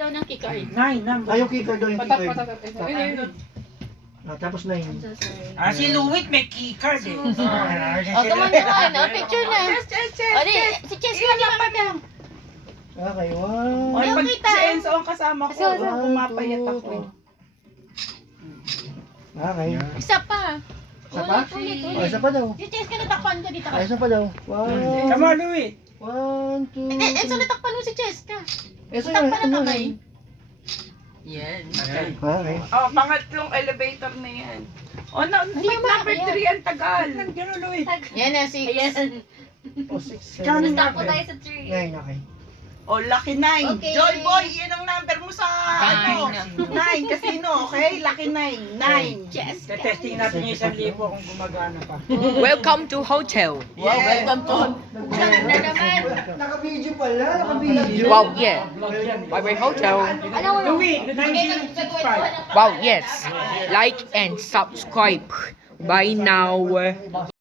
daw ng keycard. 9 number. Ayaw keycard daw yung keycard. Tapos 9. Si Louie may keycard eh. O, tuman o, picture na. O, di, si Cheska hindi makita. Okay, Oy, 1. pag Nakita. si Enzo ang kasama ko, pumapayat ako. Okay. Isa pa. Isa pa? Ulit. Isa pa daw. Si Cheska natakpan ka dito ka. Isa pa daw. 1. Come on, Louie. 1, 2. Hindi, Enzo natakpan mo si Cheska. Eso Natakpan na kamay. Yan. Okay. Oh, pangatlong elevator na yan. Oh, Hindi wait, ba? number 3 ang tagal. Gano'n, Louie. Yan na, si... Ayan. O, 6, Kanin 7, Stop po tayo sa tree. 9. Okay. Oh, lucky 9. Okay. Joy Boy, yan ang number mo sa ano? 9 casino, okay? Lucky 9. 9. Yes. Testing natin yung 1,000 kung gumagana pa. Welcome to hotel. Wow, welcome to. Na naman. Naka-video pala. Naka-video. Wow, yeah. Bye-bye hotel. Louie, 1965. Wow, yes. Like and subscribe. Bye now.